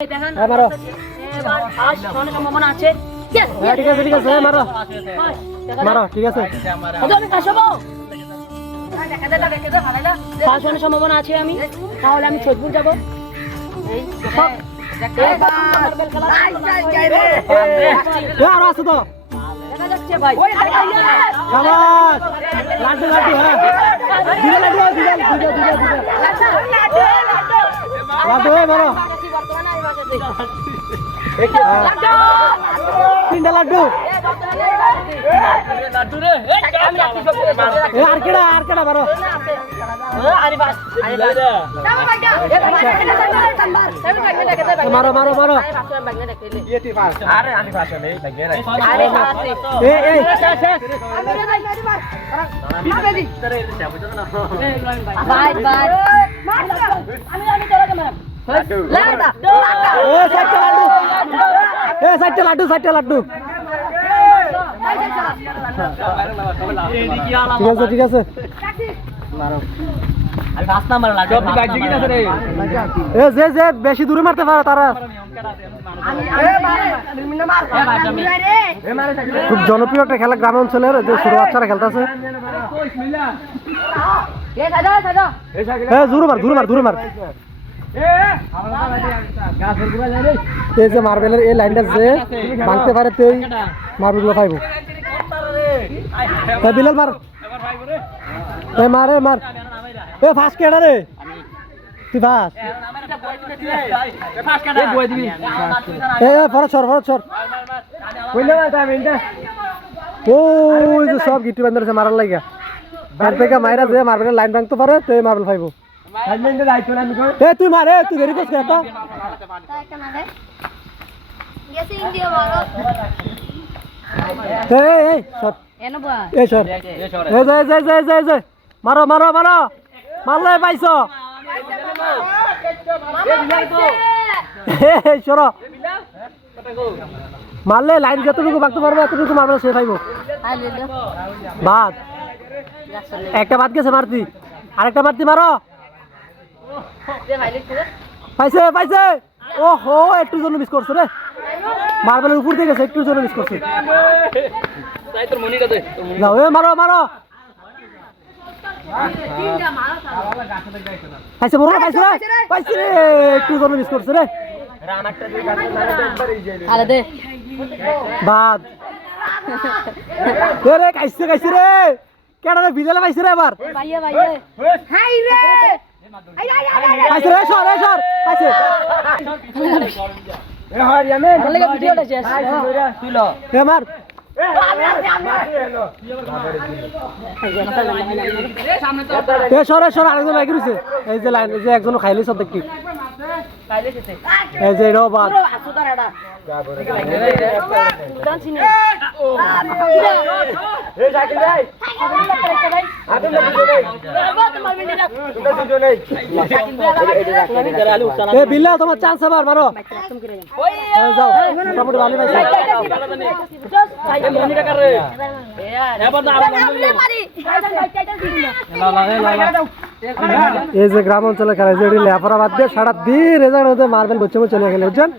হ্যাঁ, মারো। সম্ভাবনা হ্যাঁ আছে। হ্যাঁ, হয়, সম্ভাবনা আছে আমি। তাহলে আমি সাবাস লাড্ডু লাড্ডু হ্যাঁ। লাড্ডু দিলে দিলে লাড্ডু হ্যাঁ। তিনটা লাড্ডু আর কেডা আর কেডা মারো মারো মারো মারো এ এ এ সাইডটা লাড্ডু। এ লাড্ডু ঠিক আছে ঠিক আছে। এ যে যে বেশি দূরে মারতে পারে তারা। খুব জনপ্রিয় একটা খেলা গ্রাম অঞ্চলের যে ছোট বাচ্চারা খেলতেছে। জোরে মার জোরে মার জোরে মার। এই যে মার্বেলের এই লাইনটা যে ভাঙতে পারে তেই মার্বেলগুলো পাইব। এ বিলাল মার। এ মার মার। এ ফার্স্ট কেডা রে? তুই ফার্স্ট এ ফরত সর ফরত সর। যে সব গিট্টি বান্ধব মারার লাগা তার থেকে মাইরা যে মার্বেলের লাইন ভাঙতে পারে তে মার্বেল পাইব। এ, তুই তুই মারো মারো মারো। মারলে পাইছো। মারলে লাইন যতটুকু বাঁকতে পারবে, এতটুকু মারবে, সে পাইব। বাদ। একটা বাদ গেছে মারতি। আরেকটা মারতি মারো। পাইছে পাইছে। ও হো একটু জন্য মিস করছে রে। মার্বেলের উপর দিয়ে গেছে একটু জন্য মিস করছে। যাও এ মারো মারো। পাইছে বড় পাইছে রে। পাইছে রে একটু জন্য মিস করছে রে। বাদ। এ রে কাইছে কাইছে রে। কেডা রে পাইছে রে এবার। পাইছে রে। সর এ সর এ এ সর এ লাগি রইছে এই যে লাইন এই যে একজন খাইলে সব দেখি এই যে এটাও বাদ বিল্লা তোমার চান্স আবার মারো যাও মোটামুটি ভালো পাইছে এই যে গ্রাম অঞ্চলে খেলা যে লেফারা বাদ দিয়ে সারা দিন রেজাল্ট হতে মারবেন বচ্চে চলে গেলে বুঝছেন?